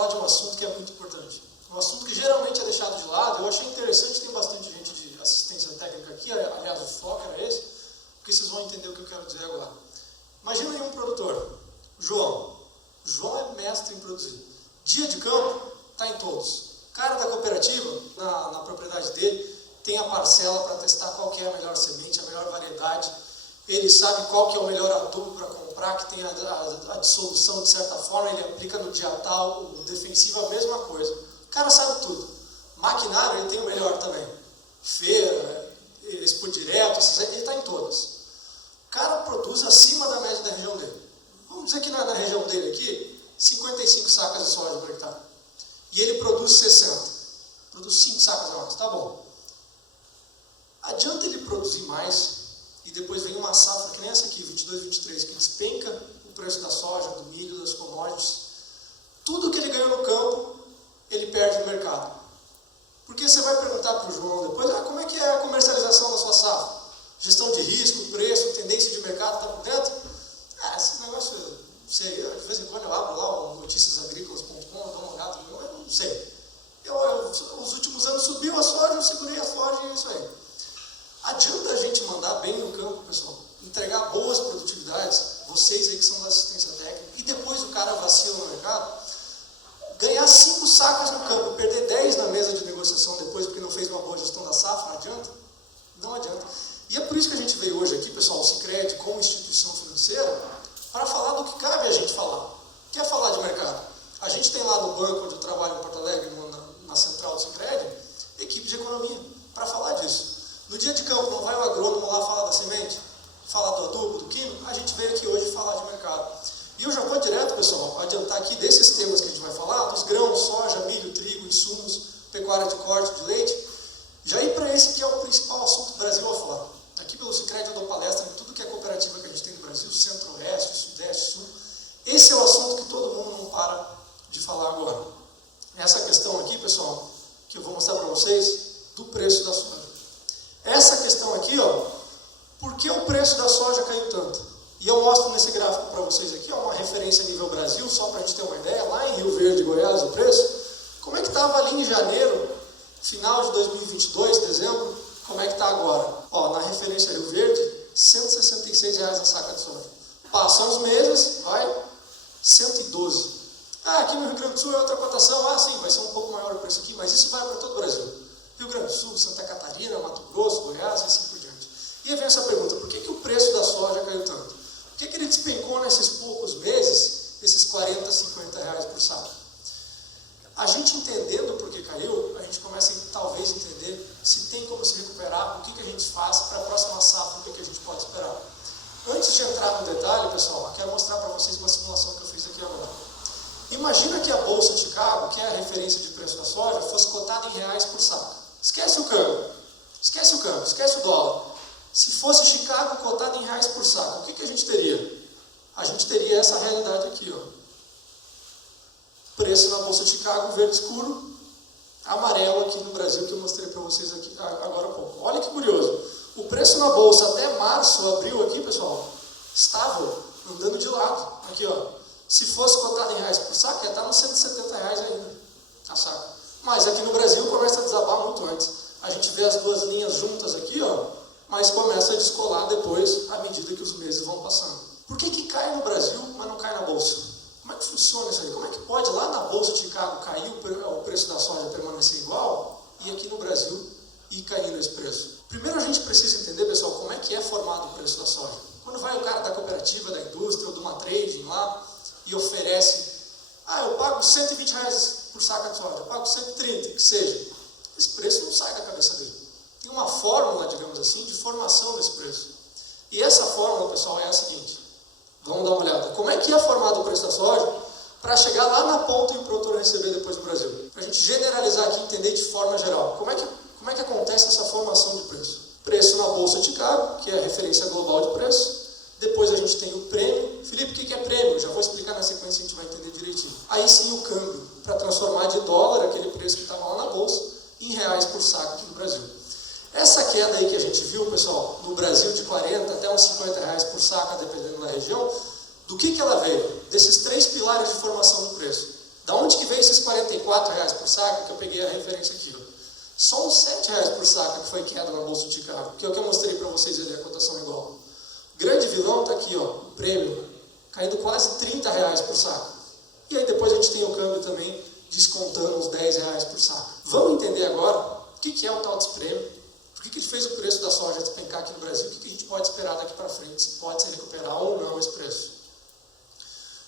falar de um assunto que é muito importante. Um assunto que geralmente é deixado de lado. Eu achei interessante, tem bastante gente de assistência técnica aqui, aliás, o foco era esse, porque vocês vão entender o que eu quero dizer agora. Imagina aí um produtor, o João. O João é mestre em produzir. Dia de campo, está em todos. O cara da cooperativa, na propriedade dele, tem a parcela para testar qual que é a melhor semente, a melhor variedade. Ele sabe qual que é o melhor adubo para comprar, que tem a dissolução de certa forma, ele aplica no dia tal, o defensivo a mesma coisa. O cara sabe tudo. Maquinário, ele tem o melhor também. Feira, Expo Direto, ele está em todas. O cara produz acima da média da região dele. Vamos dizer que na região dele aqui, 55 sacas de soja por hectare. E ele produz 60. Produz 5 sacas a mais, tá bom. Adianta ele produzir mais e depois vem uma safra que nem essa aqui, 22, 23, que despenca o preço da soja, do milho, das commodities. Tudo que ele ganhou no campo, ele perde no mercado. Porque você vai perguntar para o João depois, como é que é a comercialização da sua safra? Gestão de risco, preço, tendência de mercado, está por dentro? Esse negócio, não sei, de vez em quando eu abro lá o noticiasagricolas.com, dou uma olhada, eu não sei. Os últimos anos subiu a soja, eu segurei a soja e é isso aí. Adianta a gente mandar bem no campo, pessoal, entregar boas produtividades, vocês aí que são da assistência técnica, e depois o cara vacila no mercado, ganhar 5 sacas no campo, perder 10 na mesa de negociação depois porque não fez uma boa gestão da safra, não adianta? Não adianta. E é por isso que a gente veio hoje aqui, pessoal, o Sicredi como instituição financeira, para falar do que cabe a gente falar. Quer falar de mercado? A gente tem lá no banco onde eu trabalho em Porto Alegre, na central do Sicredi, equipe de economia, para falar disso. No dia de campo, não vai o agrônomo lá falar da semente, falar do adubo, do químico? A gente veio aqui hoje falar de mercado. E eu já vou direto, pessoal, adiantar aqui desses temas que a gente vai falar, dos grãos, soja, milho, trigo, insumos, pecuária de corte, de leite, já ir para esse que é o principal assunto do Brasil afora. Aqui pelo Sicredi eu dou palestra em tudo que é cooperativa que a gente tem no Brasil, Centro-Oeste, Sudeste, Sul. Esse é o assunto que todo mundo não para de falar agora. Essa questão aqui, pessoal, que eu vou mostrar para vocês, do preço da soja. Essa questão aqui, por que o preço da soja caiu tanto? E eu mostro nesse gráfico para vocês aqui, uma referência a nível Brasil, só para a gente ter uma ideia, lá em Rio Verde, Goiás, o preço, como é que estava ali em janeiro, final de 2022, dezembro, como é que está agora? Na referência Rio Verde, R$ 166 a saca de soja. Passam os meses, vai 112. Aqui no Rio Grande do Sul é outra cotação, sim, vai ser um pouco maior o preço aqui, mas isso vai para todo o Brasil. Rio Grande do Sul, Santa Catarina, Mato Grosso, Goiás e assim por diante. E aí vem essa pergunta, por que o preço da soja caiu tanto? Por que ele despencou nesses poucos meses, esses 40, 50 reais por saco? A gente entendendo por que caiu, a gente começa a talvez entender se tem como se recuperar, o que a gente faz para a próxima safra, o que a gente pode esperar. Antes de entrar no detalhe, pessoal, eu quero mostrar para vocês uma simulação que eu fiz aqui agora. Imagina que a Bolsa de Chicago, que é a referência de preço da soja, fosse cotada em reais por saco. Esquece o câmbio, esquece o dólar. Se fosse Chicago cotada em reais por saco, o que a gente teria? A gente teria essa realidade aqui, Preço na Bolsa de Chicago, verde escuro, amarelo aqui no Brasil, que eu mostrei para vocês aqui agora há pouco. Olha que curioso. O preço na Bolsa até março, abril aqui, pessoal, estável, andando de lado. Aqui, Se fosse cotado em reais por saco, ia estar nos 170 reais ainda, a saco. Mas aqui no Brasil começa a desabar muito antes. A gente vê as duas linhas juntas aqui, mas começa a descolar depois, à medida que os meses vão passando. Por que cai no Brasil, mas não cai na Bolsa? Como é que funciona isso aí? Como é que pode lá na Bolsa de Chicago cair o preço da soja permanecer igual e aqui no Brasil ir caindo esse preço? Primeiro a gente precisa entender, pessoal, como é que é formado o preço da soja. Quando vai o cara da cooperativa, da indústria ou de uma trading lá e oferece, eu pago 120 reais por saca de soja, eu pago 130, que seja. Esse preço não sai da cabeça dele. Tem uma fórmula, digamos assim, de formação desse preço. E essa fórmula, pessoal, é a seguinte. Vamos dar uma olhada. Como é que é formado o preço da soja para chegar lá na ponta e o produtor receber depois no Brasil? Para a gente generalizar aqui e entender de forma geral. Como é que acontece essa formação de preço? Preço na Bolsa de Chicago, que é a referência global de preço. Depois a gente tem o prêmio. Felipe, o que é prêmio? Já vou explicar na sequência, a gente vai entender direitinho. Aí sim o câmbio, para transformar de dólar aquele preço que estava lá na Bolsa em reais por saco aqui no Brasil. Essa queda aí que a gente viu, pessoal, no Brasil de 40 até uns 50 reais por saca, dependendo da região, do que ela veio? Desses 3 pilares de formação do preço. Da onde que veio esses R$44 por saca, que eu peguei a referência aqui, ó, só uns R$7 por saca que foi queda na Bolsa de Chicago, que é o que eu mostrei para vocês ali, a cotação igual. O grande vilão está aqui, ó, o prêmio, caindo quase R$30 por saca. E aí depois a gente tem o câmbio também, descontando uns R$10 por saca. Vamos entender agora o que é o tal desse prêmio, por que ele fez o preço da soja despencar aqui no Brasil, o que a gente pode esperar daqui para frente, se pode se recuperar ou não esse preço.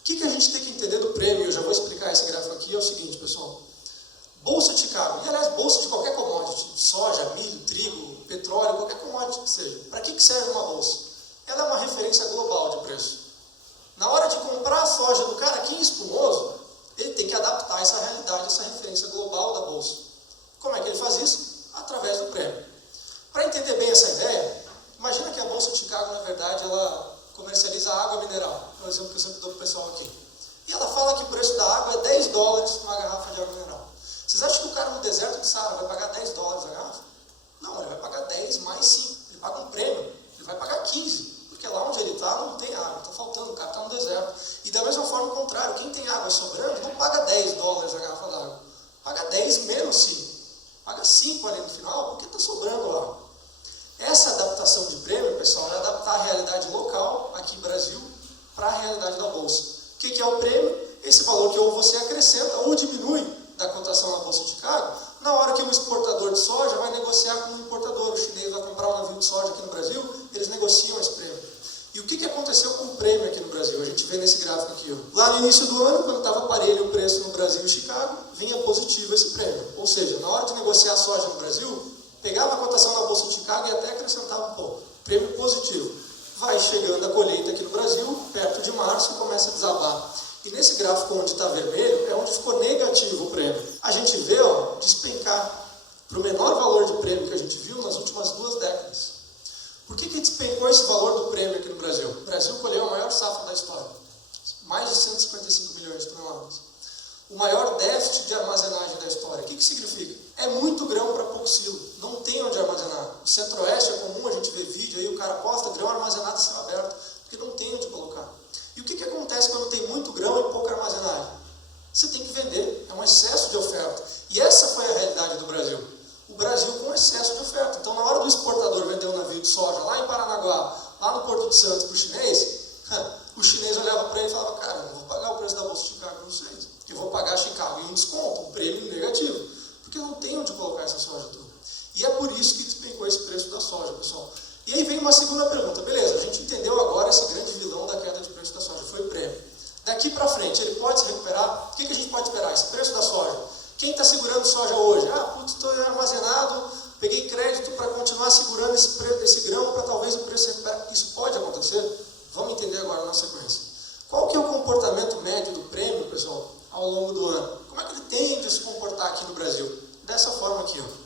O que a gente tem que entender do prêmio, eu já vou explicar esse gráfico aqui, é o seguinte, pessoal. Bolsa de Chicago, e aliás, bolsa de qualquer commodity, soja, milho, trigo, petróleo, qualquer commodity que seja. Para que serve uma bolsa? Ela é uma referência global de preço. Na hora de comprar a soja do cara aqui em Espumoso, ele tem que adaptar essa realidade, essa referência global da bolsa. Como é que ele faz isso? Através do prêmio. Para entender bem essa ideia, imagina que a Bolsa de Chicago, na verdade, ela comercializa água mineral. É um exemplo que eu sempre dou para o pessoal aqui. E ela fala que o preço da água é $10 uma garrafa de água mineral. Vocês acham que o cara no deserto de Saara vai pagar $10 a garrafa? Não, ele vai pagar 10 mais 5. Ele paga um prêmio, ele vai pagar 15. Porque lá onde ele está não tem água, está faltando, o cara está no deserto. E da mesma forma, o contrário, quem tem água sobrando não paga $10 a garrafa d'água. Paga 10 menos 5. Paga 5 ali no final, porque está sobrando lá. Essa adaptação de prêmio, pessoal, é adaptar a realidade local, aqui no Brasil, para a realidade da Bolsa. O que é o prêmio? Esse valor que ou você acrescenta ou diminui da cotação na Bolsa de Chicago, na hora que o exportador de soja vai negociar com o importador. O chinês vai comprar um navio de soja aqui no Brasil, eles negociam esse prêmio. E o que aconteceu com o prêmio aqui no Brasil? A gente vê nesse gráfico aqui. Ó. Lá no início do ano, quando estava parelho o preço no Brasil e Chicago, vinha positivo esse prêmio. Ou seja, na hora de negociar soja no Brasil, pegava a cotação na Bolsa de Chicago e até acrescentava um pouco. Prêmio positivo. Vai chegando a colheita aqui no Brasil, perto de março, começa a desabar. E nesse gráfico onde está vermelho, é onde ficou negativo o prêmio. A gente vê, ó, despencar para o menor valor de prêmio que a gente viu nas últimas 2 décadas. Por que despencou esse valor do prêmio aqui no Brasil? O Brasil colheu a maior safra da história. Mais de 155 milhões de toneladas. O maior déficit de armazenagem da história. O que significa? É muito grão para pouco silo. Não tem onde armazenar. No Centro-Oeste é comum a gente ver vídeo aí, o cara posta grão armazenado em céu aberto, porque não tem onde colocar. E o que acontece quando tem muito grão e pouca armazenagem? Você tem que vender. É um excesso de oferta. E essa foi a realidade do Brasil. O Brasil com excesso de oferta. Então, na hora do exportador vender um navio de soja lá em Paranaguá, lá no Porto de Santos para o chinês olhava para ele e falava, cara, eu não vou pagar o preço da Bolsa de Chicago para vocês. Eu vou pagar Chicago em um desconto, um prêmio negativo. Porque não tem onde colocar essa soja toda. E é por isso que despencou esse preço da soja, pessoal. E aí vem uma segunda pergunta. Beleza, a gente entendeu agora esse grande vilão da queda de preço da soja, foi o prêmio. Daqui para frente, ele pode se recuperar? O que a gente pode esperar? Esse preço da soja. Quem está segurando soja hoje? Ah, putz, estou armazenado, peguei crédito para continuar segurando esse grão para talvez o preço se recuperar. Isso pode acontecer? Vamos entender agora na sequência. Qual que é o comportamento médio do prêmio, pessoal, ao longo do ano? Como é que ele tende a se comportar aqui no Brasil? Dessa forma aqui, ó.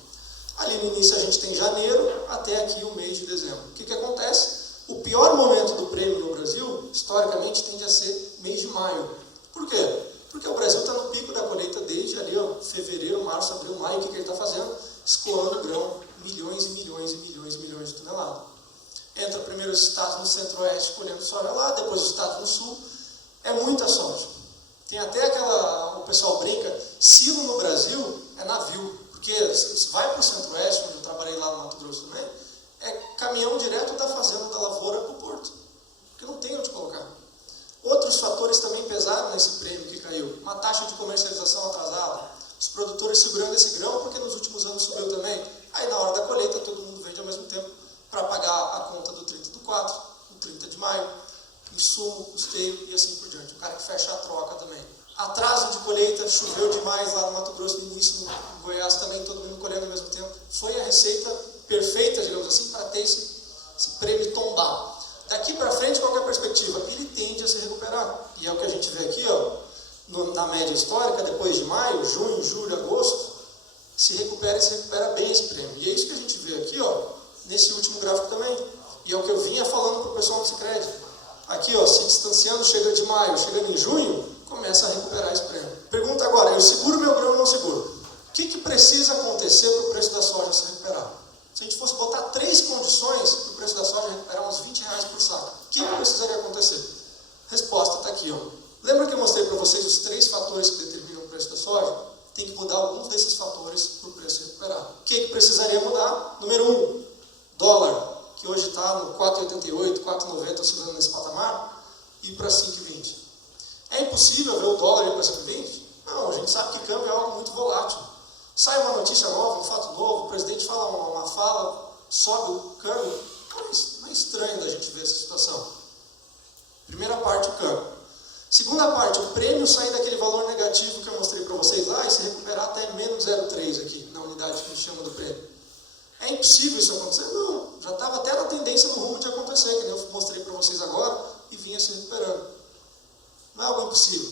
Ali no início a gente tem janeiro até aqui o mês de dezembro. O que acontece? O pior momento do prêmio no Brasil, historicamente, tende a ser mês de maio. Por quê? Porque o Brasil está no pico da colheita desde ali, ó, fevereiro, março, abril, maio. O que ele está fazendo? Escoando grão, milhões e milhões e milhões e milhões de toneladas. Entra primeiro os estados no centro-oeste colhendo soja lá, depois os estados no sul. É muita soja. Tem até o pessoal brinca, silo no Brasil é navio. Porque se vai para o centro-oeste, onde eu trabalhei lá no Mato Grosso também, é caminhão direto da fazenda da lavoura para o porto. Porque não tem onde colocar. Outros fatores também pesaram nesse prêmio que caiu. Uma taxa de comercialização atrasada. Os produtores segurando esse grão porque nos últimos anos subiu também. Aí na hora da colheita todo mundo vende ao mesmo tempo para pagar a conta do 30 do 4, do 30 de maio, insumo, custeio e assim por diante. O cara que fecha a troca também. Atraso de colheita, choveu demais lá no Mato Grosso no início, no Goiás também, todo mundo colhendo ao mesmo tempo. Foi a receita perfeita, digamos assim, para ter esse prêmio tombar. Daqui para frente, qual é a perspectiva? Ele tende a se recuperar. E é o que a gente vê aqui, ó, na média histórica, depois de maio, junho, julho, agosto, se recupera bem esse prêmio. E é isso que a gente vê aqui, ó, nesse último gráfico também. E é o que eu vinha falando para o pessoal do Sicredi. Aqui, ó, se distanciando, chega de maio, chegando em junho, começa a recuperar esse prêmio. Pergunta agora, eu seguro meu grão ou não seguro? O que precisa acontecer para o preço da soja se recuperar? Se a gente fosse botar 3 condições para o preço da soja recuperar uns R$20 por saco, o que precisaria acontecer? Resposta está aqui, ó. Lembra que eu mostrei para vocês os 3 fatores que determinam o preço da soja? tem que mudar alguns desses fatores para o preço recuperar. O que precisaria mudar? Número 1, dólar, que hoje está no 4,88, 4,90, oscilando nesse patamar, e para 5,20. É impossível ver o dólar ir para 5,20? Não, a gente sabe que câmbio é algo muito volátil. Sai uma notícia nova, um fato novo, o presidente fala uma fala, sobe o câmbio. Não é estranho da gente ver essa situação. Primeira parte, o câmbio. Segunda parte, o prêmio sair daquele valor negativo que eu mostrei para vocês lá e se recuperar até menos 0,3 aqui, na unidade que a gente chama do prêmio. É impossível isso acontecer? Não, já estava até na tendência no rumo de acontecer, que eu mostrei para vocês agora, e vinha se recuperando. Não é algo impossível,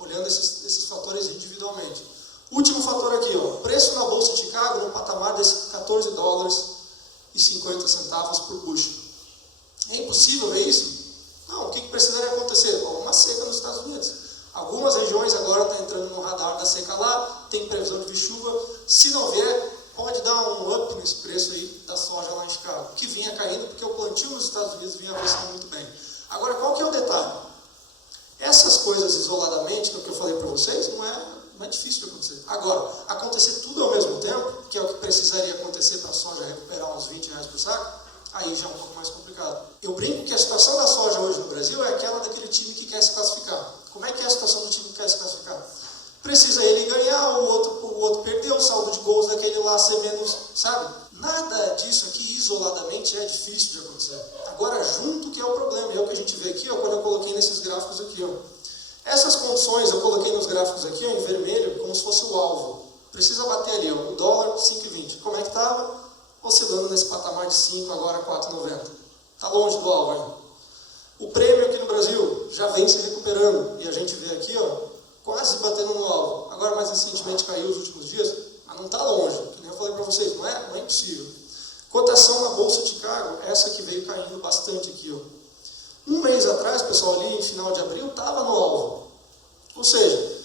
olhando esses fatores individualmente. Último fator aqui, ó, preço na Bolsa de Chicago no patamar desses 14 dólares e 50 centavos por bushel. É impossível ver isso? Não, o que precisaria acontecer? Uma seca nos Estados Unidos. Algumas regiões agora estão entrando no radar da seca lá, tem previsão de vir chuva. Se não vier, pode dar um up nesse preço aí da soja lá em Chicago, que vinha caindo porque o plantio nos Estados Unidos vinha avançando muito bem. Agora, qual que é o detalhe? Essas coisas isoladamente, que é o que eu falei para vocês, não é difícil de acontecer. Agora, acontecer tudo ao mesmo tempo, que é o que precisaria acontecer para a soja recuperar uns R$20 por saco, aí já é um pouco mais complicado. Eu brinco que a situação da soja hoje no Brasil é aquela daquele time que quer se classificar. Como é que é a situação do time que quer se classificar? Precisa ele ganhar, o outro perder, o saldo de gols daquele lá ser menos, sabe? Nada disso aqui isoladamente é difícil de acontecer. Agora, junto que é o problema, é o que a gente vê aqui, ó, quando eu coloquei nesses gráficos aqui, ó. Essas condições eu coloquei nos gráficos aqui, ó, em vermelho, como se fosse o alvo. Precisa bater ali, ó, o dólar 5,20. Como é que estava? Oscilando nesse patamar de 5, agora 4,90. Está longe do alvo ainda. O prêmio aqui no Brasil já vem se recuperando, e a gente vê aqui, ó, quase batendo no alvo. Agora, mais recentemente, caiu os últimos dias, mas não está longe, que nem eu falei para vocês, não é impossível. Cotação na Bolsa de Chicago, essa que veio caindo bastante aqui, ó. Um mês atrás, pessoal, ali em final de abril, estava no alvo. Ou seja,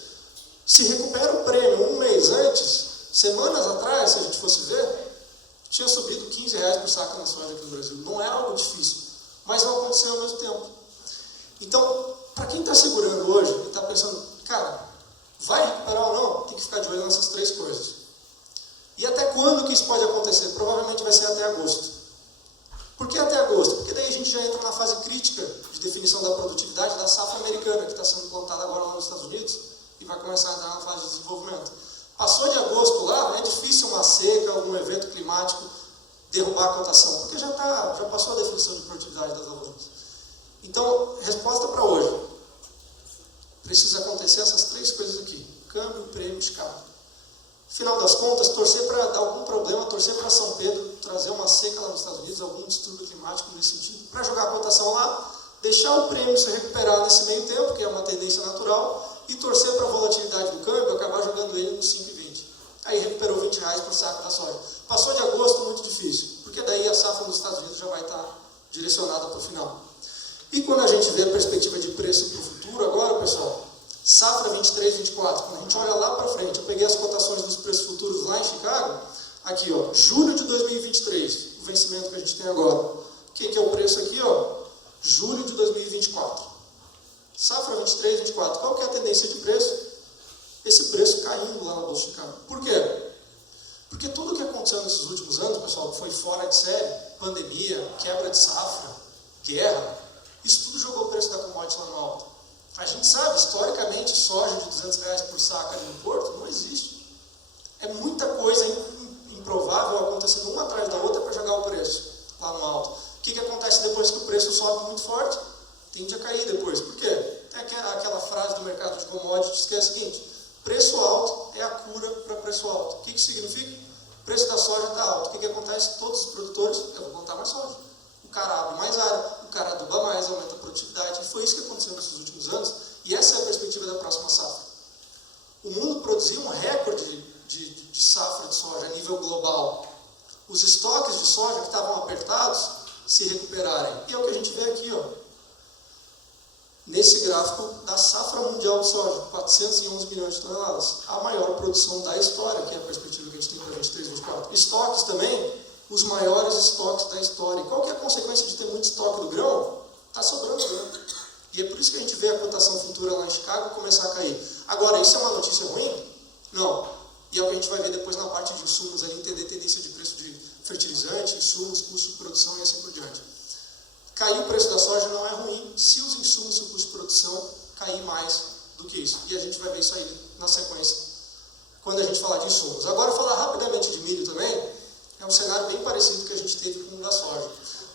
se recupera o prêmio um mês antes, semanas atrás, se a gente fosse ver, tinha subido R$15 por saco na soja aqui no Brasil. Não é algo difícil, mas não aconteceu ao mesmo tempo. Então, para quem está segurando hoje e está pensando, cara, vai recuperar ou não, tem que ficar de olho nessas três coisas. E até quando que isso pode acontecer? Provavelmente vai ser até agosto. Por que até agosto? Porque daí a gente já entra na fase crítica de definição da produtividade da safra americana, que está sendo plantada agora lá nos Estados Unidos, e vai começar a entrar na fase de desenvolvimento. Passou de agosto lá, é difícil uma seca, algum evento climático derrubar a cotação, porque já passou a definição de produtividade das lavouras. Então, resposta para hoje. Precisa acontecer essas três coisas aqui. Câmbio, prêmio, escala. Final das contas, torcer para dar algum problema, torcer para São Pedro trazer uma seca lá nos Estados Unidos, algum distúrbio climático nesse sentido, para jogar a cotação lá, deixar o prêmio se recuperar nesse meio tempo, que é uma tendência natural, e torcer para a volatilidade do câmbio, acabar jogando ele no 5,20. Aí recuperou R$20 por saco da soja. Passou de agosto, muito difícil, porque daí a safra nos Estados Unidos já vai estar direcionada para o final. E quando a gente vê a perspectiva de preço para o futuro agora, pessoal, safra 23, 24, quando a gente olha lá para frente, eu peguei as cotações dos preços futuros lá em Chicago, aqui, ó, julho de 2023, o vencimento que a gente tem agora. O que é o preço aqui, ó? Julho de 2024. Safra 23, 24. Qual que é a tendência de preço? Esse preço caindo lá na Bolsa de Chicago. Por quê? Porque tudo que aconteceu nesses últimos anos, pessoal, foi fora de série, pandemia, quebra de safra, guerra, isso tudo jogou o preço da commodity lá no alto. A gente sabe, historicamente, soja de R$200 por saco ali no Porto não existe. É muita coisa improvável acontecendo uma atrás da outra para jogar o preço lá no alto. O que acontece depois que o preço sobe muito forte? Tende a cair depois. Por quê? Tem aquela frase do mercado de commodities que é a seguinte: preço alto é a cura para preço alto. O que significa? O preço da soja está alto. O que acontece? Todos os produtores, eu vou plantar mais soja. O cara abre mais área, o cara aduba mais, aumenta a produtividade. E foi isso que aconteceu nesses últimos anos. E essa é a perspectiva da próxima safra. O mundo produziu um recorde de safra de soja a nível global. Os estoques de soja que estavam apertados se recuperarem. E é o que a gente vê aqui, ó, nesse gráfico da safra mundial de soja, 411 milhões de toneladas. A maior produção da história, que é a perspectiva que a gente tem para 23, 24. Estoques também, os maiores estoques da história. E qual que é a consequência de ter muito estoque do grão? Está sobrando grão. E é por isso que a gente vê a cotação futura lá em Chicago começar a cair. Agora, isso é uma notícia ruim? Não. gente vai ver depois na parte de insumos, ali, entender tendência de preço de fertilizante, insumos, custo de produção e assim por diante. Cair o preço da soja não é ruim se os insumos e o custo de produção cair mais do que isso. E a gente vai ver isso aí na sequência, quando a gente falar de insumos. Agora, falar rapidamente de milho também, é um cenário bem parecido que a gente teve com o da soja.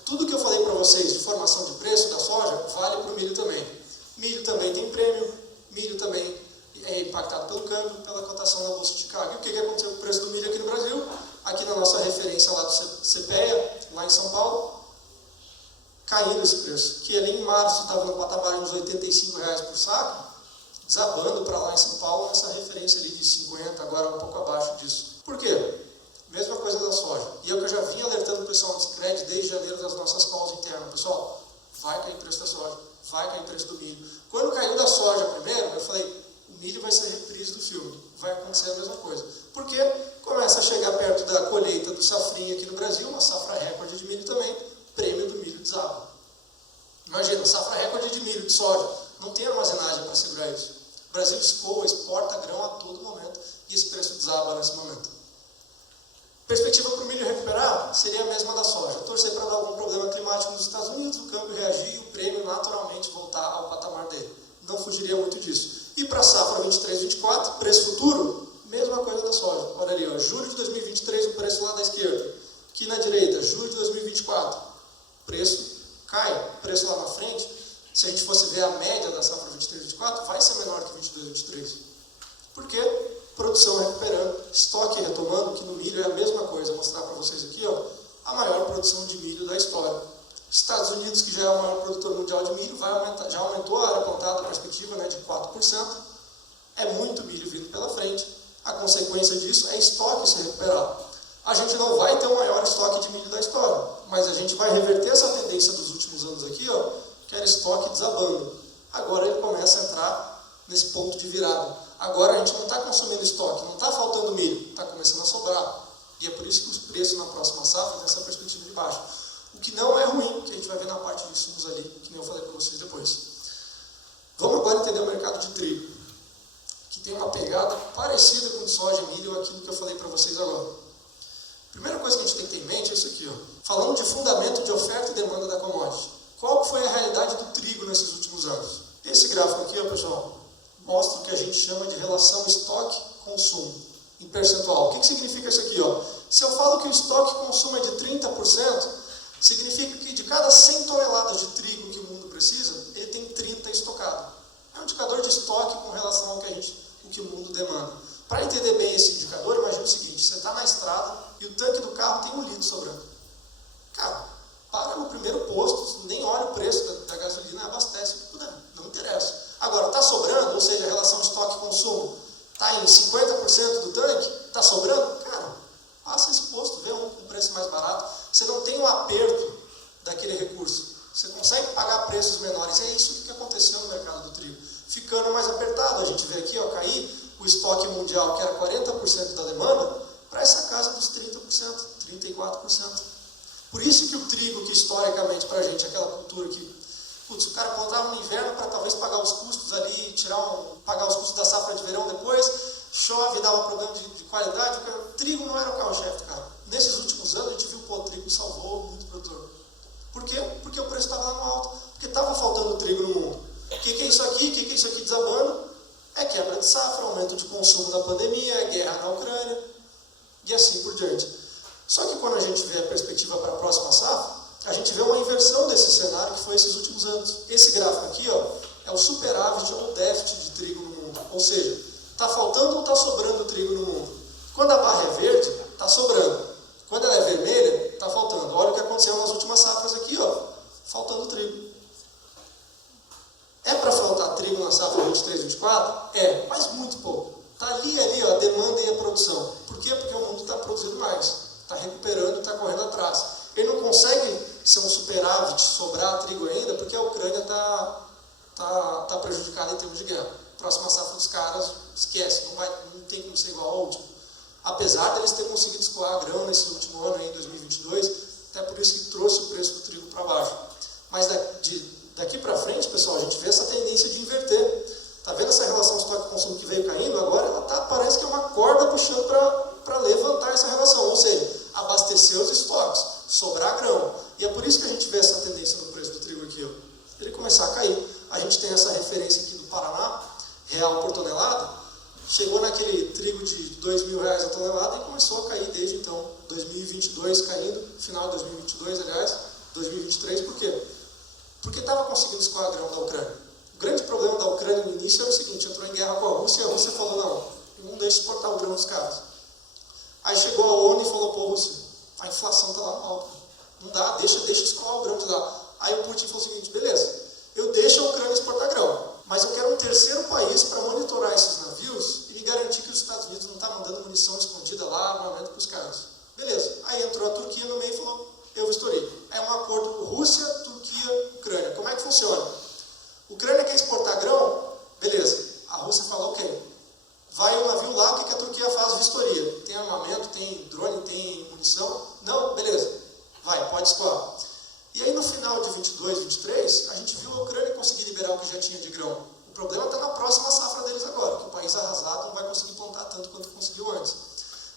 Tudo que eu falei para vocês de formação de preço da soja, vale para o milho também. Milho também tem prêmio, milho também é impactado pelo câmbio, pela cotação na Bolsa de Chicago. E o que aconteceu com o preço do milho aqui no Brasil? Aqui na nossa referência lá do CPEA, lá em São Paulo, caindo esse preço, que ali em março estava no patamar de uns R$85 por saco, desabando para lá em São Paulo, nessa referência ali de 50, agora um pouco abaixo disso. Por quê? Mesma coisa da soja. E é o que eu já vinha alertando o pessoal no Sicredi desde janeiro das nossas calls internas. Pessoal, vai cair o preço da soja, vai cair o preço do milho. Quando caiu da soja primeiro, eu falei, o milho vai ser reprise do filme. Vai acontecer a mesma coisa. Porque começa a chegar perto da colheita do safrinha aqui no Brasil, uma safra recorde de milho também, prêmio do milho desaba. Imagina, safra recorde de milho, de soja, não tem armazenagem para segurar isso. O Brasil escoa, exporta grão a todo momento e esse preço desaba nesse momento. Perspectiva para o milho recuperar seria a mesma da soja. Torcer para dar algum problema climático nos Estados Unidos, o câmbio reagir e o prêmio naturalmente voltar ao patamar dele. Não fugiria muito disso. E para a safra 23-24, preço futuro, mesma coisa da soja. Olha ali, ó, julho de 2023, o preço lá da esquerda. Aqui na direita, julho de 2024, preço cai. Preço lá na frente, se a gente fosse ver a média da safra 23-24, vai ser menor que 22-23. Por quê? Produção recuperando, estoque retomando, que no milho é a mesma coisa. Vou mostrar para vocês aqui, ó, a maior produção de milho da história. Estados Unidos, que já é o maior produtor mundial de milho, vai aumentar, já aumentou a área plantada, a perspectiva, né, de 4%. É muito milho vindo pela frente. A consequência disso é estoque se recuperar. A gente não vai ter o maior estoque de milho da história, mas a gente vai reverter essa tendência dos últimos anos aqui, ó, que era estoque desabando. Agora ele começa a entrar nesse ponto de virada. Agora a gente não está consumindo estoque, não está faltando milho, está começando a sobrar. E é por isso que os preços na próxima safra têm essa perspectiva de baixa. O que não é ruim, que a gente vai ver na parte de insumos ali, que nem eu falei para vocês depois. Vamos agora entender o mercado de trigo, que tem uma pegada parecida com o de soja e milho, aquilo que eu falei para vocês agora. Primeira coisa que a gente tem que ter em mente é isso aqui, ó. Falando de fundamento de oferta e demanda da commodity. Qual foi a realidade do trigo nesses últimos anos? Esse gráfico aqui, ó, pessoal, mostra o que a gente chama de relação estoque-consumo, em percentual. O que significa isso aqui? Ó? Se eu falo que o estoque-consumo é de 30%, significa que de cada 100 toneladas de trigo que o mundo precisa, ele tem 30 estocado. É um indicador de estoque com relação ao que o mundo demanda. Para entender bem esse indicador, imagine o seguinte, você está na estrada e o tanque do carro tem 1 litro sobrando. Cara, para no primeiro posto, nem olha o preço da gasolina, abastece o que puder, não interessa. Agora, está sobrando, ou seja, a relação estoque-consumo está em 50% do tanque, está sobrando? Cara, passa esse posto, vê um com preço mais barato. Você não tem um aperto daquele recurso. Você consegue pagar preços menores. É isso que aconteceu no mercado do trigo. Ficando mais apertado. A gente vê aqui, ó, cair o estoque mundial, que era 40% da demanda, para essa casa dos 30%, 34%. Por isso que o trigo, que historicamente para a gente é aquela cultura que putz, o cara plantava no inverno para talvez pagar os custos ali, pagar os custos da safra de verão depois, chove, dava problema de qualidade, o trigo não era o carro-chefe, cara. Nesses últimos anos a gente viu, pô, o trigo salvou muito produtor. Por quê? Porque o preço estava lá no alto, porque estava faltando trigo no mundo. O que é isso aqui? O que é isso aqui desabando? É quebra de safra, aumento de consumo da pandemia, é guerra na Ucrânia, e assim por diante. Só que quando a gente vê a perspectiva para a próxima safra, a gente vê uma inversão desse cenário que foi esses últimos anos. Esse gráfico aqui, ó, é o superávit ou déficit de trigo no mundo. Ou seja, está faltando ou está sobrando trigo no mundo? Quando a barra é verde, está sobrando. Quando ela é vermelha, está faltando. Olha o que aconteceu nas últimas safras aqui, ó, faltando trigo. É para faltar trigo na safra 23-24? É, mas muito pouco. Está ali, ó, a demanda e a produção. Por quê? Porque o mundo está produzindo mais. Está recuperando e está correndo atrás. Ele não consegue ser um superávit, sobrar trigo ainda, porque a Ucrânia está prejudicada em termos de guerra. Próxima safra dos caras, esquece, não tem como ser igual ao último. Apesar deles terem conseguido escoar grão nesse último ano, aí, em 2022, até por isso que trouxe o preço do trigo para baixo. Mas daqui para frente, pessoal, a gente vê essa tendência de inverter. Está vendo essa relação estoque-consumo que veio caindo? Agora ela parece parece que é uma corda puxando para levantar essa relação, ou seja, abastecer os estoques, sobrar grão. E é por isso que a gente vê essa tendência no preço do trigo aqui, ó. Ele começar a cair. A gente tem essa referência aqui do Paraná, real por tonelada, chegou naquele trigo de R$2.000 a tonelada e começou a cair desde então, 2022 caindo, final de 2022, aliás, 2023, por quê? Porque estava conseguindo escoar grão da Ucrânia. O grande problema da Ucrânia no início era o seguinte, entrou em guerra com a Rússia e a Rússia falou, não deixa exportar o grão dos caras. Aí chegou a ONU e falou, pô, Rússia, a inflação está lá no alto, não dá, deixa escoar o grão de lá. Aí o Putin falou o seguinte, beleza, eu deixo a Ucrânia exportar grão, mas eu quero um terceiro país para monitorar esses navios e me garantir que os Estados Unidos não estão mandando munição escondida lá, armamento para os caras. Beleza, aí entrou a Turquia no meio e falou, eu estourei. É um acordo Rússia, Turquia, Ucrânia. Como é que funciona? Ucrânia quer exportar grão? Beleza. A Rússia fala, ok. Vai o navio lá, o que a Turquia faz? Vistoria. Tem armamento, tem drone, tem munição? Não? Beleza. Vai, pode escoar. E aí no final de 22, 23, a gente viu a Ucrânia conseguir liberar o que já tinha de grão. O problema está na próxima safra deles agora, que o país arrasado não vai conseguir plantar tanto quanto conseguiu antes.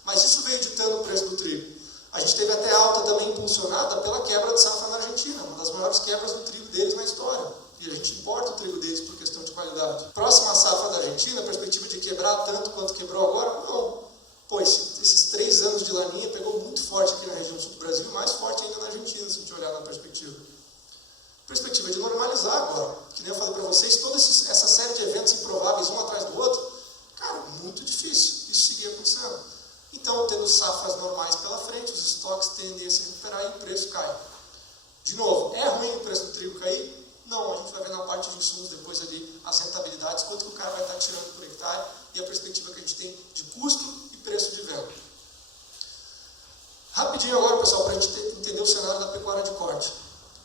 Mas isso veio ditando o preço do trigo. A gente teve até alta também impulsionada pela quebra de safra na Argentina, uma das maiores quebras do trigo deles na história. E a gente importa o trigo deles por questão de qualidade. Próxima safra da Argentina, a perspectiva de quebrar tanto quanto quebrou agora? Não. Pô, esses 3 anos de laninha pegou muito forte aqui na região sul do Brasil, mais forte ainda na Argentina, se a gente olhar na perspectiva. Perspectiva de normalizar agora. Que nem eu falei para vocês, toda essa série de eventos improváveis, um atrás do outro, cara, muito difícil isso seguir acontecendo. Então, tendo safras normais pela frente, os estoques tendem a se recuperar e o preço cai. De novo, é ruim o preço do trigo cair? Não, a gente vai ver na parte de insumos depois ali as rentabilidades, quanto que o cara vai estar tirando por hectare e a perspectiva que a gente tem de custo e preço de venda. Rapidinho agora, pessoal, para a gente entender o cenário da pecuária de corte.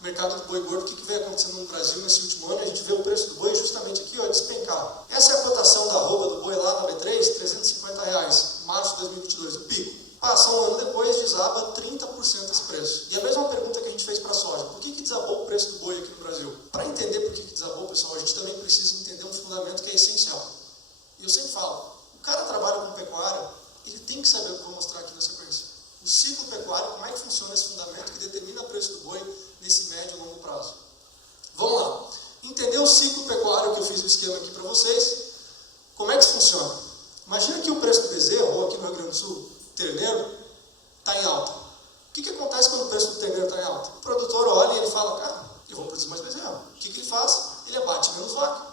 Mercado do boi gordo, o que vem acontecendo no Brasil nesse último ano? A gente vê o preço do boi justamente aqui, ó, despencar. Essa é a cotação da arroba do boi lá na B3, R$350, março de 2022, o pico. Passa um ano depois, desaba 30% esse preço. E a mesma pergunta que a gente fez para a soja, por que desabou o preço do boi aqui no Brasil? Para entender por que desabou, pessoal, a gente também precisa entender um fundamento que é essencial. E eu sempre falo, o cara trabalha com pecuária, ele tem que saber o que eu vou mostrar aqui na sequência. O ciclo pecuário, como é que funciona esse fundamento que determina o preço do boi nesse médio e longo prazo. Vamos lá. Entender o ciclo pecuário que eu fiz o esquema aqui para vocês. Como é que isso funciona? Imagina que o preço do bezerro, ou aqui no Rio Grande do Sul, terneiro, está em alta. O que acontece quando o preço do terneiro está em alta? O produtor olha e ele fala, cara, eu vou produzir mais bezerro. O que ele faz? Ele abate menos vaca.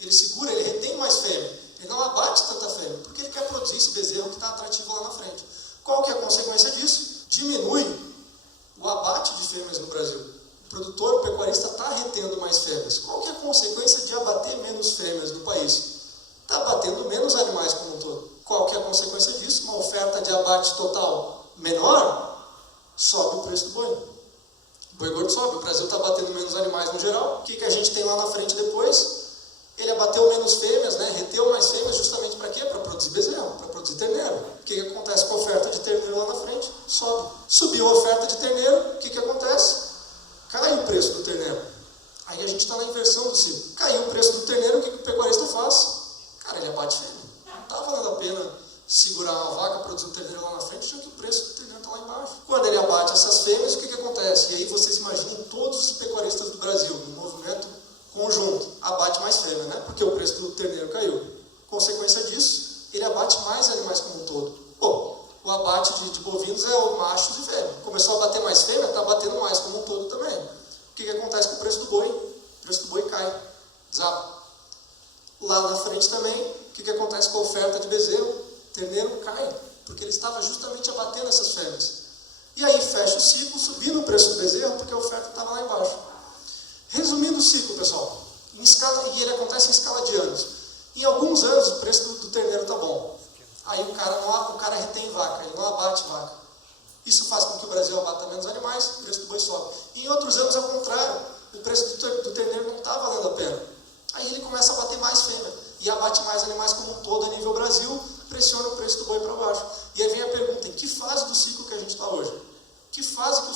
Ele segura, ele retém mais fêmea. Ele não abate tanta fêmea, porque ele quer produzir esse bezerro que está atrativo lá na frente. Qual que é a consequência disso? Diminui o abate de fêmeas no Brasil. O produtor, o pecuarista está retendo mais fêmeas. Qual que é a consequência de abater menos fêmeas no país? Está abatendo menos animais como um todo. Qual que é a consequência disso? Uma oferta de abate total menor, sobe o preço do boi. O boi gordo sobe, o Brasil está abatendo menos animais no geral. O que a gente tem lá na frente depois? Ele abateu menos fêmeas, né? Reteu mais fêmeas justamente para quê? Para produzir bezerro, para produzir terneiro. O que acontece com a oferta de terneiro lá na frente? Sobe. Subiu a oferta de terneiro, o que acontece? Cai o preço do terneiro. Aí a gente está na inversão do ciclo. Caiu o preço do terneiro, o que o pecuarista faz? Cara, ele abate fêmea. Não está valendo a pena segurar uma vaca, produzir um terneiro lá na frente, já que o preço do terneiro está lá embaixo. Quando ele abate essas fêmeas, o que acontece? E aí vocês imaginem todos os pecuaristas do Brasil, no movimento conjunto, abate mais fêmea, né? Porque o preço do terneiro caiu. Consequência disso, ele abate mais animais como um todo. Bom, o abate de bovinos é o machos e fêmea. Começou a bater mais fêmea, está batendo mais como um todo também. O que acontece com o preço do boi? O preço do boi cai, desaba. Lá na frente também, o que acontece com a oferta de bezerro? Terneiro cai, porque ele estava justamente abatendo essas fêmeas. E aí fecha o ciclo, subindo o preço do bezerro, porque a oferta estava lá embaixo. Resumindo o ciclo, pessoal, e ele acontece em escala de anos. Em alguns anos o preço do terneiro está bom. Aí o cara retém vaca, ele não abate vaca. Isso faz com que o Brasil abata menos animais, o preço do boi sobe. E em outros anos é o contrário, o preço do terneiro não está valendo a pena. Aí ele começa a bater mais fêmea e abate mais animais como um todo a nível Brasil, pressiona o preço do boi para baixo. E aí vem a pergunta, em que fase do ciclo que a gente está hoje? Que fase que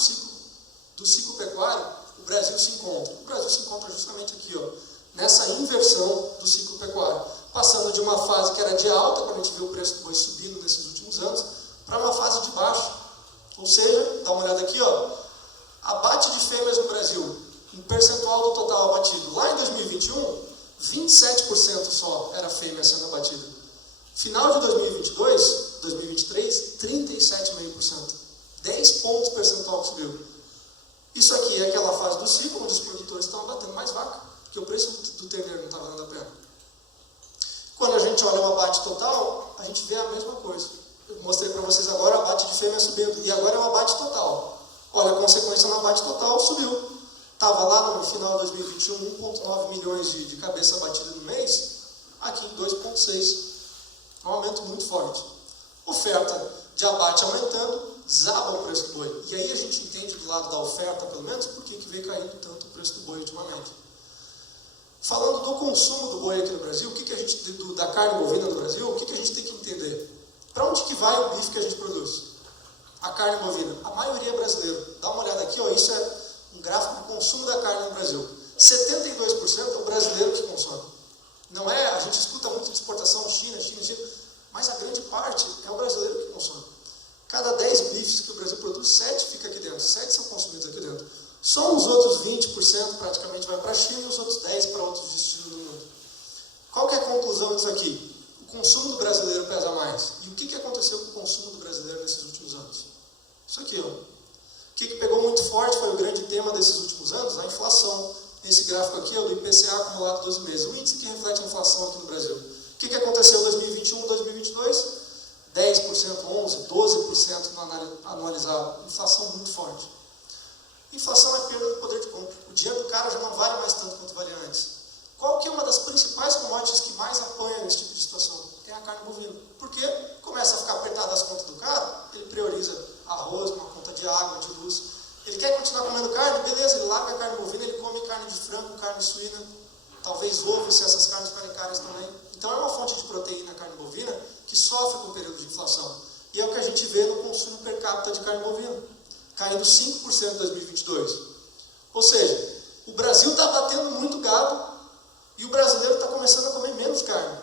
do ciclo pecuário o Brasil se encontra? O Brasil se encontra justamente aqui, ó, nessa inversão do ciclo pecuário. passando de uma fase que era de alta, quando a gente viu o preço do boi subindo nesses últimos anos, para uma fase de baixa. Ou seja, dá uma olhada aqui, ó, abate de fêmeas no Brasil, em percentual do total abatido. Lá em 2021, 27% só era fêmea sendo abatida. Final de 2022, 2023, 37,5%. 10 pontos percentual que subiu. Isso aqui é aquela fase do ciclo onde os produtores estão abatendo mais vaca, porque o preço do terneiro não está valendo a pena. Quando a gente olha o abate total, a gente vê a mesma coisa. Eu mostrei para vocês agora o abate de fêmea subindo, e agora é o abate total. Olha, a consequência no abate total subiu. Estava lá no final de 2021, 1,9 milhões de cabeça abatida no mês, aqui em 2,6. Um aumento muito forte. Oferta de abate aumentando, desaba o preço do boi. E aí a gente entende do lado da oferta, pelo menos, por que veio caindo tanto o preço do boi ultimamente. Falando do consumo do boi aqui no Brasil, o que a gente, da carne bovina no Brasil, o que a gente tem que entender? Para onde que vai o bife que a gente produz? A carne bovina. A maioria é brasileira. Dá uma olhada aqui, ó, isso é um gráfico do consumo da carne no Brasil. 72% é o brasileiro que consome. Não é, a gente escuta muito de exportação China, mas a grande parte é o brasileiro que consome. Cada 10 bifes que o Brasil produz, 7 fica aqui dentro, 7 são consumidos aqui dentro. Só os outros 20% praticamente vai para a China e os outros 10% para outros destinos do mundo. Qual que é a conclusão disso aqui? O consumo do brasileiro pesa mais. E o que aconteceu com o consumo do brasileiro nesses últimos anos? Isso aqui, ó. O que pegou muito forte foi o grande tema desses últimos anos? A inflação. Esse gráfico aqui é o do IPCA acumulado 12 meses. O índice que reflete a inflação aqui no Brasil. O que aconteceu em 2021, 2022? 10%, 11%, 12% no anualizado. Inflação muito forte. Inflação é perda do poder de compra. O dinheiro do cara já não vale mais tanto quanto valia antes. Qual que é uma das principais commodities que mais apanha nesse tipo de situação? É a carne bovina. Porque começa a ficar apertado as contas do cara, ele prioriza arroz, uma conta de água, de luz. Ele quer continuar comendo carne, beleza, ele larga a carne bovina, ele come carne de frango, carne suína, talvez ovo, se essas carnes ficarem caras também. Então é uma fonte de proteína a carne bovina que sofre com o período de inflação. E é o que a gente vê no consumo per capita de carne bovina, caindo 5% em 2022. Ou seja, o Brasil está batendo muito gado e o brasileiro está começando a comer menos carne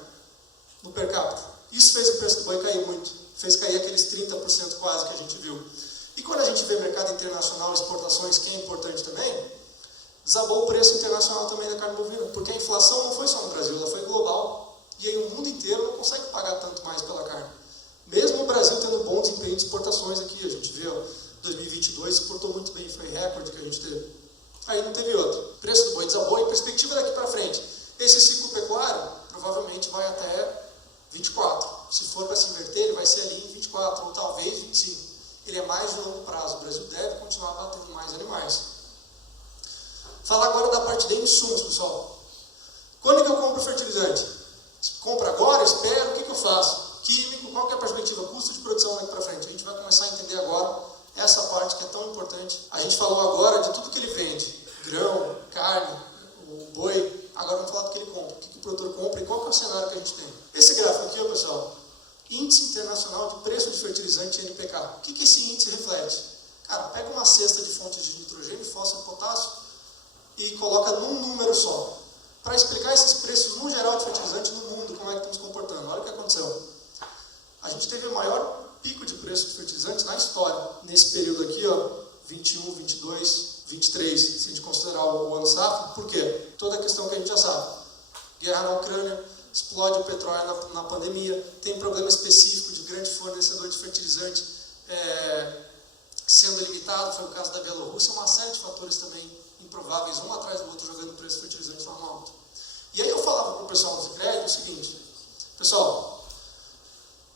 no per capita. Isso fez o preço do boi cair muito, fez cair aqueles 30% quase que a gente viu. E quando a gente vê mercado internacional, exportações, que é importante também, desabou o preço internacional também da carne bovina, porque a inflação não foi só no Brasil, ela foi global. E aí o mundo inteiro não consegue pagar tanto mais pela carne. Mesmo o Brasil tendo bom desempenho de exportações aqui, a gente vê, ó, 2022 exportou muito bem, foi recorde que a gente teve. Aí não teve outro. O preço do boi desabou em perspectiva daqui para frente. Esse ciclo pecuário provavelmente vai até 24. Se for para se inverter, ele vai ser ali em 24 ou talvez 25. Ele é mais de longo prazo. O Brasil deve continuar batendo mais animais. Falar agora da parte de insumos, pessoal. Quando que eu compro fertilizante? Compro agora, espero, o que eu faço? Químico, qual que é a perspectiva? Custo de produção daqui para frente. A gente vai começar a entender agora essa parte que é tão importante. A gente falou agora de tudo que ele vende. Grão, carne, o boi. Agora vamos falar do que ele compra. O que o produtor compra e qual que é o cenário que a gente tem. Esse gráfico aqui, ó, pessoal, Índice Internacional de Preço de Fertilizante NPK. O que esse índice reflete? Cara, pega uma cesta de fontes de nitrogênio, fósforo e potássio e coloca num número só. Para explicar esses preços no geral de fertilizante no mundo, como é que estão se comportando. Olha o que aconteceu. A gente teve o maior pico de preço de fertilizantes na história. Nesse período aqui, ó, 21, 22, 23, se a gente considerar o ano safra. Por quê? Toda a questão que a gente já sabe. Guerra na Ucrânia, explode o petróleo na pandemia, tem problema específico de grande fornecedor de fertilizante sendo limitado, foi o caso da Bielorrússia, uma série de fatores também improváveis, um atrás do outro, jogando o preço do fertilizante de forma alta. E aí eu falava para o pessoal no Sicredi o seguinte, pessoal,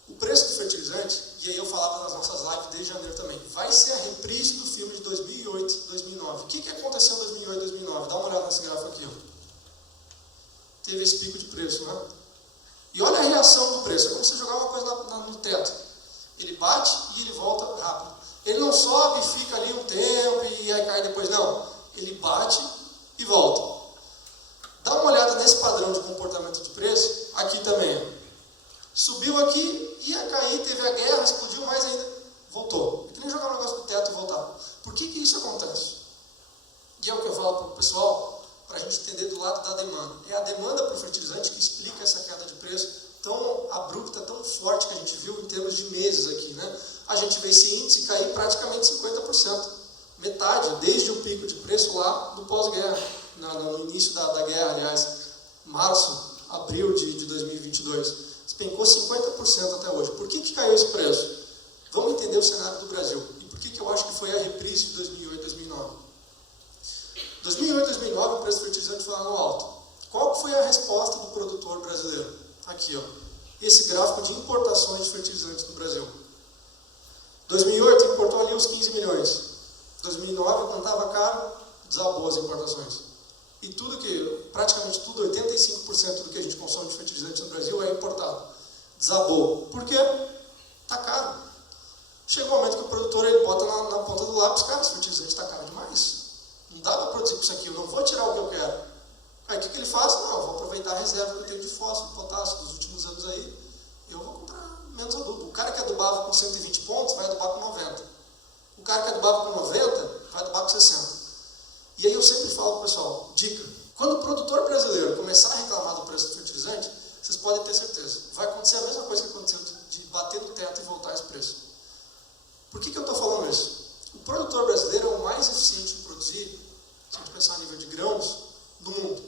o preço do fertilizante, e aí eu falava nas nossas lives desde janeiro também, vai ser a reprise do filme de 2008, 2009. O que aconteceu em 2008, 2009? Dá uma olhada nesse gráfico aqui, ó. Teve esse pico de preço, né? E olha a reação do preço, é como você jogar uma coisa no teto. Ele bate e ele volta rápido. Ele não sobe e fica ali um tempo e aí cai depois, não. Ele bate e volta. Dá uma olhada nesse padrão de comportamento de preço, aqui também. Ó. Subiu aqui, ia cair, teve a guerra, explodiu mais ainda, voltou. É que nem jogar um negócio no teto e voltar. Por que isso acontece? E é o que eu falo para o pessoal, para a gente entender do lado da demanda. É a demanda para o fertilizante que explica essa queda de preço tão abrupta, tão forte que a gente viu em termos de meses aqui, né? A gente vê esse índice cair praticamente 50%, metade, desde o pico de preço lá do pós-guerra, no início da guerra, aliás, março, abril de 2022. Despencou 50% até hoje. Por que caiu esse preço? Vamos entender o cenário do Brasil. E por que eu acho que foi a reprise de 2008, 2009? 2008, 2009, o preço do fertilizante foi lá no alto. Qual foi a resposta do produtor brasileiro? Aqui, ó. Esse gráfico de importações de fertilizantes no Brasil. 2008 importou ali os 15 milhões. 2009, quando estava caro, desabou as importações. E praticamente tudo, 85% do que a gente consome de fertilizante no Brasil é importado. Desabou. Por quê? Está caro. Chega um momento que o produtor ele bota na ponta do lápis, cara, esse fertilizante está caro demais. Não dá para produzir com isso aqui, eu não vou tirar o que eu quero. Aí o que ele faz? Não, eu vou aproveitar a reserva que eu tenho de fósforo, potássio dos últimos anos aí, eu vou comprar menos adubo. O cara que adubava com 120 pontos vai adubar com 90. O cara que adubava com 90 vai adubar com 60. E aí eu sempre falo para o pessoal, dica, quando o produtor brasileiro começar a reclamar do preço do fertilizante, vocês podem ter certeza, vai acontecer a mesma coisa que aconteceu de bater no teto e voltar esse preço. Por que eu estou falando isso? O produtor brasileiro é o mais eficiente em produzir, se a gente pensar a nível de grãos, do mundo.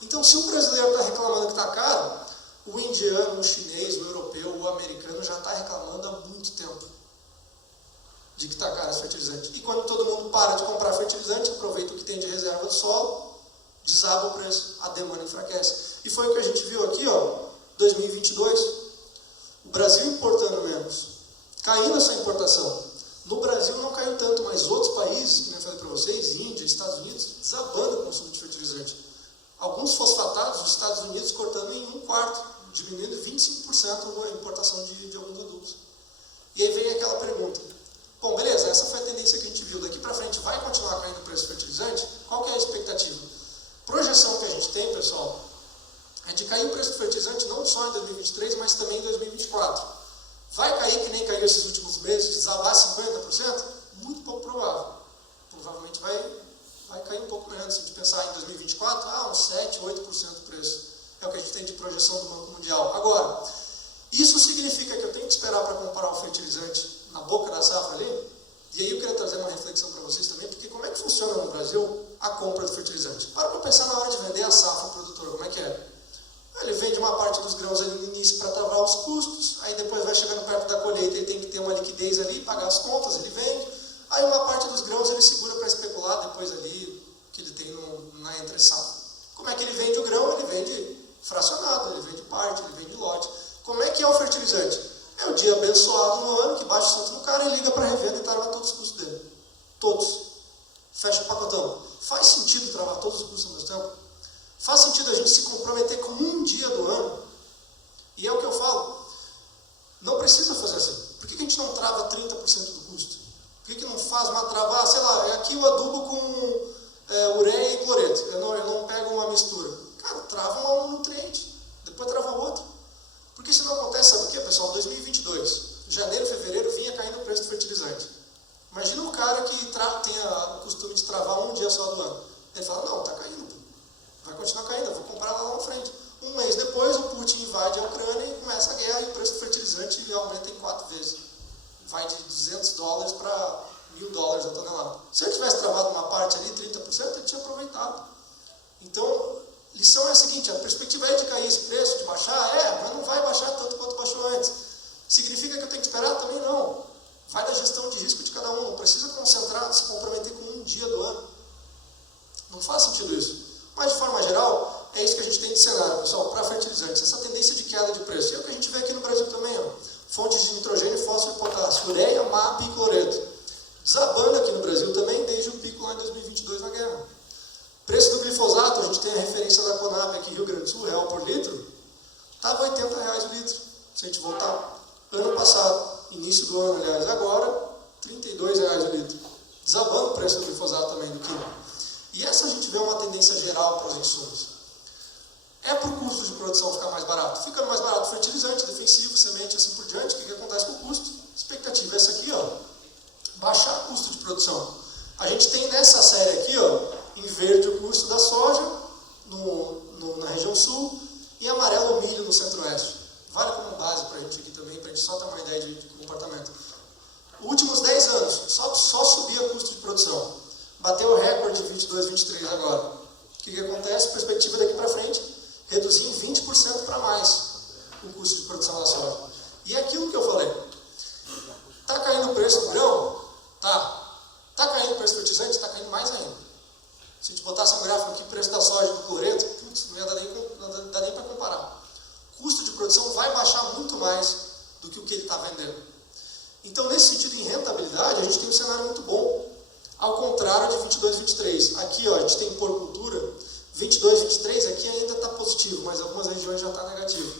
Então, se o brasileiro está reclamando que está caro, o indiano, o chinês, o europeu, o americano já está reclamando há muito tempo de que está caro esse fertilizante. E quando todo mundo para de comprar fertilizante, aproveita o que tem de reserva do solo, desaba o preço, a demanda enfraquece. E foi o que a gente viu aqui, ó, 2022, o Brasil importando menos, caindo essa importação. No Brasil não caiu tanto, mas outros países, que nem eu falei para vocês, Índia, Estados Unidos, desabando o consumo de fertilizante. Alguns fosfatados, os Estados Unidos cortando em 1/4, diminuindo 25% a importação de alguns adubos. E aí vem aquela pergunta, bom, beleza, essa foi a tendência que a gente viu, daqui para frente vai continuar caindo o preço do fertilizante? Qual que é a expectativa? Projeção que a gente tem, pessoal, é de cair o preço do fertilizante não só em 2023, mas também em 2024. Vai cair que nem caiu esses últimos meses, desabar 50%? Muito pouco provável. Provavelmente vai cair um pouco menos. Se a gente pensar em 2024, uns 7, 8% do preço. É o que a gente tem de projeção do Banco Mundial. Agora, isso significa que eu tenho que esperar para comparar o fertilizante na boca da safra ali? E aí eu queria trazer uma reflexão para vocês também, porque como é que funciona no Brasil a compra do fertilizante? Para pensar na hora de vender a safra ao produtor, como é que é? Ele vende uma parte dos grãos ali no início para travar os custos, aí depois vai chegando perto da colheita, ele tem que ter uma liquidez ali, pagar as contas, ele vende. Aí uma parte dos grãos ele segura para especular depois ali, que ele tem na entre-safra. Como é que ele vende o grão? Ele vende fracionado, ele vende parte, ele vende lote. Como é que é o fertilizante? É o dia abençoado no ano, que baixa o santo no cara e liga para a revenda e trava todos os custos dele. Todos. Fecha o pacotão. Faz sentido travar todos os custos ao mesmo tempo? Faz sentido a gente se comprometer com um dia do ano? E é o que eu falo. Não precisa fazer assim. Por que a gente não trava 30% do custo? Por que não faz uma trava, sei lá, é aqui o adubo com ureia e cloreto. Eu não pego uma mistura. Cara, trava um nutriente, depois trava outro. Porque isso não acontece, sabe o que, pessoal? 2022, janeiro, fevereiro, vinha caindo o preço do fertilizante. Imagina um cara que tenha o costume de travar um dia só do ano. Ele fala, não, está caindo. Vai continuar caindo, eu vou comprar lá na frente. Um mês depois, o Putin invade a Ucrânia e começa a guerra e o preço do fertilizante aumenta em 4 vezes. Vai de $200 para $1.000 a tonelada. Se ele tivesse travado uma parte ali, 30%, ele tinha aproveitado. Então, lição é a seguinte, a perspectiva é de cair esse preço, de baixar? Mas não vai baixar tanto quanto baixou antes. Significa que eu tenho que esperar? Também não. Vai da gestão de risco de cada um. Não precisa concentrar, se comprometer com um dia do ano. Não faz sentido isso. Mas, de forma geral, é isso que a gente tem de cenário, pessoal, para fertilizantes. Essa tendência de queda de preço. E é o que a gente vê aqui no Brasil também, ó. Fontes de nitrogênio, fósforo e potássio, ureia, MAP e cloreto. Desabando aqui no Brasil também, desde o pico lá em 2022 na guerra. Preço do glifosato, a gente tem a referência da Conab aqui, Rio Grande do Sul, real por litro, estava R$80 o litro. Se a gente voltar ano passado, início do ano, aliás, agora, R$32 o litro. Desabando o preço do glifosato também, do químico. E essa a gente vê uma tendência geral para os insumos. É por custo de produção ficar mais barato? Fica mais barato fertilizante, defensivo, semente, assim por diante. O que acontece com o custo? Expectativa é essa aqui, ó. Baixar o custo de produção. A gente tem nessa série aqui, ó, em verde o custo da soja frente, só ter uma ideia de comportamento. Últimos 10 anos, só subia custo de produção. Bateu o recorde de 22, 23 agora. O que acontece? Perspectiva daqui para frente, reduzir em 20% para mais o custo de produção da soja. E é aquilo que eu falei. Está caindo o preço do grão? Tá. Está caindo o preço do fertilizante? Está caindo mais ainda. Se a gente botasse um gráfico aqui, preço da soja e do cloreto, putz, não ia dar nem para comparar. O custo de produção vai baixar muito mais do que o que ele está vendendo. Então, nesse sentido, em rentabilidade, a gente tem um cenário muito bom. Ao contrário de 22, 23. Aqui, ó, a gente tem porcultura. 22, 23, aqui ainda está positivo, mas algumas regiões já está negativo,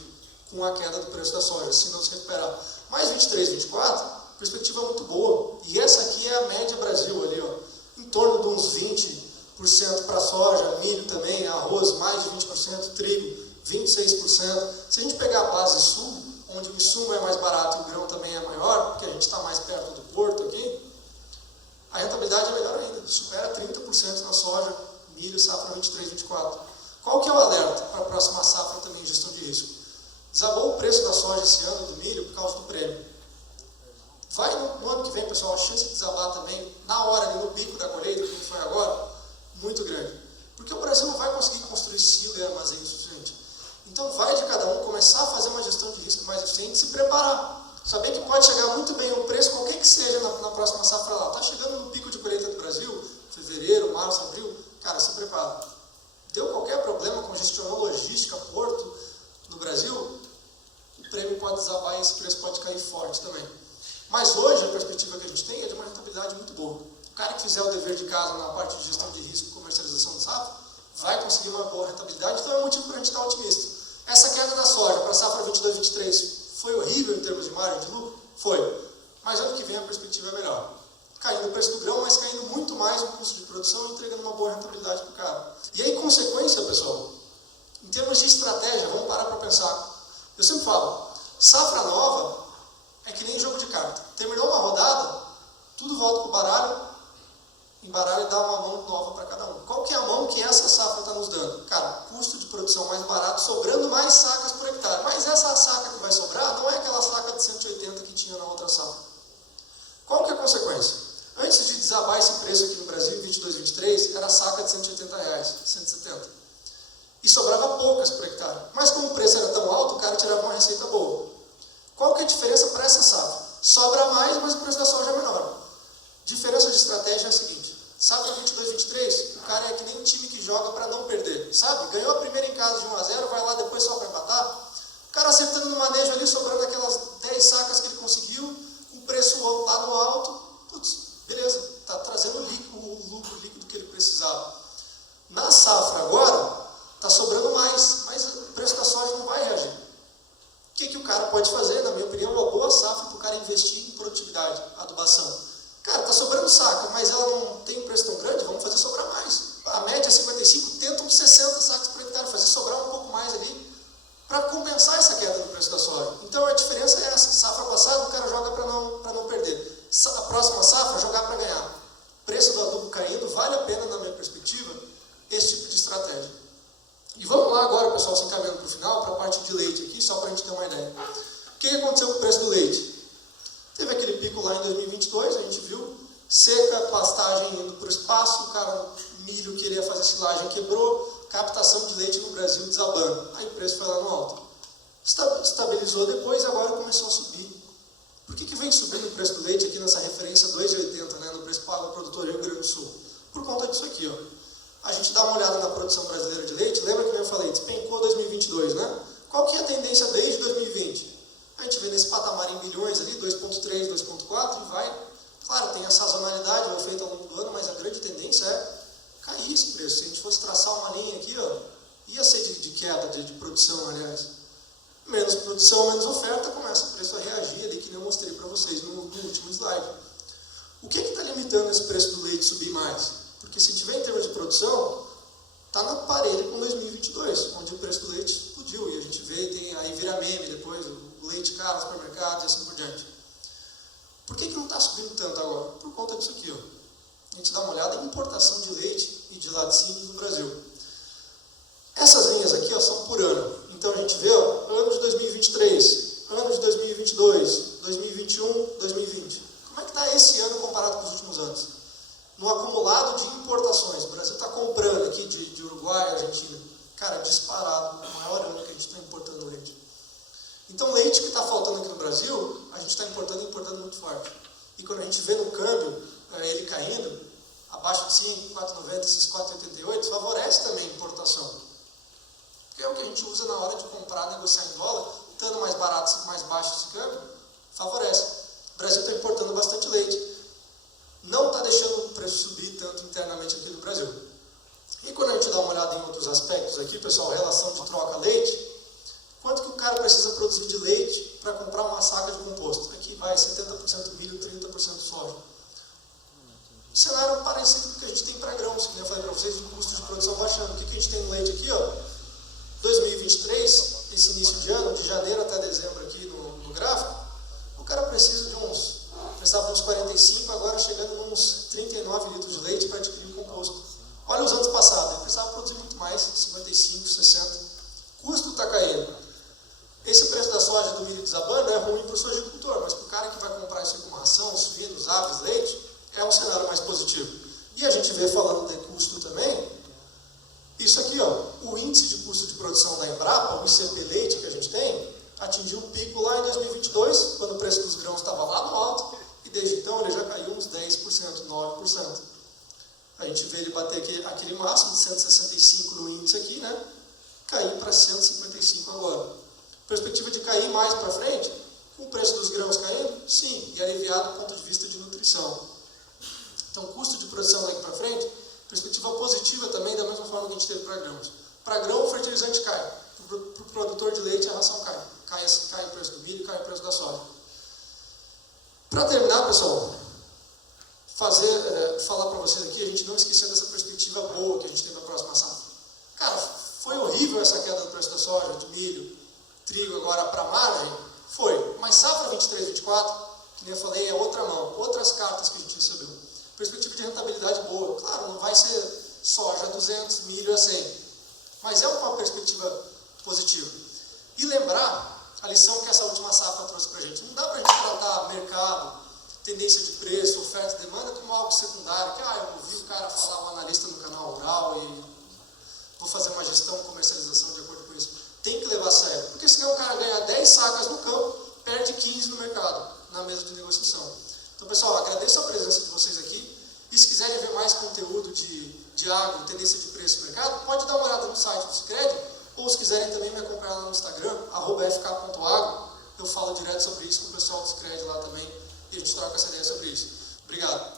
com a queda do preço da soja, se não se recuperar. Mas 23, 24, perspectiva muito boa. E essa aqui é a média Brasil ali, ó, em torno de uns 20% para soja, milho também, arroz, mais de 20%, trigo, 26%. Se a gente pegar a base sul, onde o insumo é mais barato e o grão também é maior, porque a gente está mais perto do porto aqui, a rentabilidade é melhor ainda, supera 30% na soja, milho, safra 23, 24. Qual que é o alerta para a próxima safra também em gestão de risco? Desabou o preço da soja esse ano, do milho, por causa do prêmio. Vai no ano que vem, pessoal, a chance de desabar também, na hora, ali no pico da colheita, como foi agora, muito grande. Porque o Brasil não vai conseguir construir silo e armazém suficiente. Então vai de cada um começar a fazer uma gestão de risco mais eficiente e se preparar. Saber que pode chegar muito bem o preço, qualquer que seja na próxima safra lá. Está chegando no pico de colheita do Brasil, fevereiro, março, abril, cara, se prepara. Deu qualquer problema, congestionou logística, porto no Brasil, o prêmio pode desabar e esse preço pode cair forte também. Mas hoje a perspectiva que a gente tem é de uma rentabilidade muito boa. O cara que fizer o dever de casa na parte de gestão de risco e comercialização de safra, vai conseguir uma boa rentabilidade, então é um motivo para a gente estar otimista. Essa queda da soja para a safra 22, 23 foi horrível em termos de margem de lucro? Foi. Mas ano que vem a perspectiva é melhor. Caindo o preço do grão, mas caindo muito mais o custo de produção e entregando uma boa rentabilidade para o cara. E aí, consequência, pessoal, em termos de estratégia, vamos parar para pensar. Eu sempre falo, safra nova é que nem jogo de carta. Terminou uma rodada, tudo volta para o baralho, embaralha e dá uma mão nova para cada um. Qual que é a mão que essa safra está nos dando? Cara, custo de produção mais barato, sobrando mais sacas por hectare. Mas essa saca que vai sobrar não é aquela saca de 180 que tinha na outra safra. Qual que é a consequência? Antes de desabar esse preço aqui no Brasil, em 22, 23, era saca de R$180, 170. E sobrava poucas por hectare. Mas como o preço era tão alto, o cara tirava uma receita boa. Qual que é a diferença para essa safra? Sobra mais, mas o preço da soja é menor. Diferença de estratégia é a seguinte. Safra 22, 23, o cara é que nem um time que joga para não perder, sabe? Ganhou a primeira em casa de 1-0, vai lá depois só para empatar. O cara acertando no manejo ali, sobrando aquelas 10 sacas que ele conseguiu, com o preço lá no alto, putz, beleza, está trazendo o lucro líquido que ele precisava. Na safra agora, está sobrando mais, mas o preço da soja não vai reagir. O que o cara pode fazer? Na minha opinião, uma boa safra para o cara investir em produtividade, adubação. Cara, está sobrando saca, mas ela não tem um preço tão grande, vamos fazer sobrar mais. A média é 55, tentam 60 sacas por hectare, fazer sobrar um pouco mais ali, para compensar essa queda no preço da soja. Então a diferença é essa, safra passada o cara joga para não perder. A próxima safra, jogar para ganhar. Preço do adubo caindo, vale a pena, na minha perspectiva, esse tipo de estratégia. E vamos lá agora, pessoal, se encaminhando para o final, para a parte de leite aqui, só para a gente ter uma ideia. O que aconteceu com o preço do leite? Teve aquele pico lá em 2022, a gente viu, seca, pastagem indo para o espaço, o cara, milho queria fazer silagem, quebrou, captação de leite no Brasil desabando. Aí o preço foi lá no alto. Estabilizou depois e agora começou a subir. Por que vem subindo o preço do leite aqui nessa referência 2,80, né, no preço pago ao produtor Rio Grande do Sul? Por conta disso aqui, ó. A gente dá uma olhada na produção brasileira de leite, lembra que eu falei, despencou 2022, né? Qual que é a tendência desde 2020? A gente vê nesse patamar em bilhões ali, 2,3, 2,4 e vai. Claro, tem a sazonalidade, o efeito ao longo do ano, mas a grande tendência é cair esse preço. Se a gente fosse traçar uma linha aqui, ó, ia ser de queda de produção, aliás. Menos produção, menos oferta, começa o preço a reagir ali, que nem eu mostrei para vocês no último slide. O que está limitando esse preço do leite subir mais? Porque se tiver em termos de produção, está na parede com 2022, onde o preço do leite explodiu. E a gente vê, aí vira meme depois, o leite caro, supermercados e assim por diante. Por que não está subindo tanto agora? Por conta disso aqui, ó. A gente dá uma olhada em importação de leite e de laticínios no Brasil. Essas linhas aqui, ó, são por ano. Então a gente vê, ó, ano de 2023, ano de 2024. 2022, 2021, 2020. Como é que está esse ano comparado com os últimos anos? No acumulado de importações, o Brasil está comprando aqui de Uruguai, Argentina. Cara, disparado, o maior ano que a gente está importando leite. Então, leite que está faltando aqui no Brasil, a gente está importando e importando muito forte. E quando a gente vê no câmbio, ele caindo, abaixo de 5, 4,90, esses 4,88, favorece também a importação. Porque é o que a gente usa na hora de comprar, negociar em dólar, estando mais barato, mais baixo esse câmbio, favorece. O Brasil está importando bastante leite. Não está deixando o preço subir tanto internamente aqui no Brasil. E quando a gente dá uma olhada em outros aspectos aqui, pessoal, relação de troca-leite, quanto que o cara precisa produzir de leite para comprar uma saca de composto? Aqui vai 70% milho, 30% soja. O cenário é parecido com o que a gente tem para grãos, que eu falei para vocês, o custo de produção baixando. O que a gente tem no leite aqui, ó? 2023, esse início de ano, de janeiro até dezembro aqui no gráfico, o cara precisava de uns 45, agora chegando uns 39 litros de leite para adquirir o composto. Olha os anos passados, ele precisava produzir muito mais, 55, 60. O custo está caindo. Esse preço da soja do milho desabando é ruim para o sojicultor, mas para o cara que vai comprar isso como ração, suínos, aves, leite, é um cenário mais positivo. E a gente vê, falando de custo também, isso aqui, ó, o índice de custo de produção da Embrapa, o ICP leite que a gente tem, atingiu um pico lá em 2022, quando o preço dos grãos estava lá no alto, e desde então ele já caiu uns 10%, 9%. A gente vê ele bater aquele máximo de 165 no índice aqui, né? Cair para 155 agora. Perspectiva de cair mais para frente, com o preço dos grãos caindo? Sim, e aliviado do ponto de vista de nutrição. Então, custo de produção daqui para frente, perspectiva positiva também, da mesma forma que a gente teve para grãos. Para grão, o fertilizante cai. Para o produtor de leite, a ração cai. Cai o preço do milho, cai o preço da soja. Para terminar, pessoal, falar para vocês aqui, a gente não esquecer dessa perspectiva boa que a gente tem para a próxima safra. Cara, foi horrível essa queda do preço da soja, de milho, trigo agora para margem? Foi. Mas safra 23, 24, que nem eu falei, é outra mão, outras cartas que a gente recebeu. Perspectiva de rentabilidade boa. Claro, não vai ser soja 200, milho a 100. Mas é uma perspectiva positiva. E lembrar a lição que essa última safra trouxe para a gente. Não dá para a gente tratar mercado, tendência de preço, oferta e demanda como algo secundário. Que, eu ouvi o cara falar, um analista no canal rural e vou fazer uma gestão, comercialização de acordo com isso. Tem que levar a sério. Porque senão o cara ganha 10 sacas no campo, perde 15 no mercado, na mesa de negociação. Então, pessoal, agradeço a presença de vocês aqui. E se quiserem ver mais conteúdo de agro, tendência de preço no mercado, pode dar uma olhada no site do Sicredi, ou se quiserem também me acompanhar lá no Instagram, @fk.agro. Eu falo direto sobre isso com o pessoal do Sicredi lá também, e a gente troca essa ideia sobre isso. Obrigado.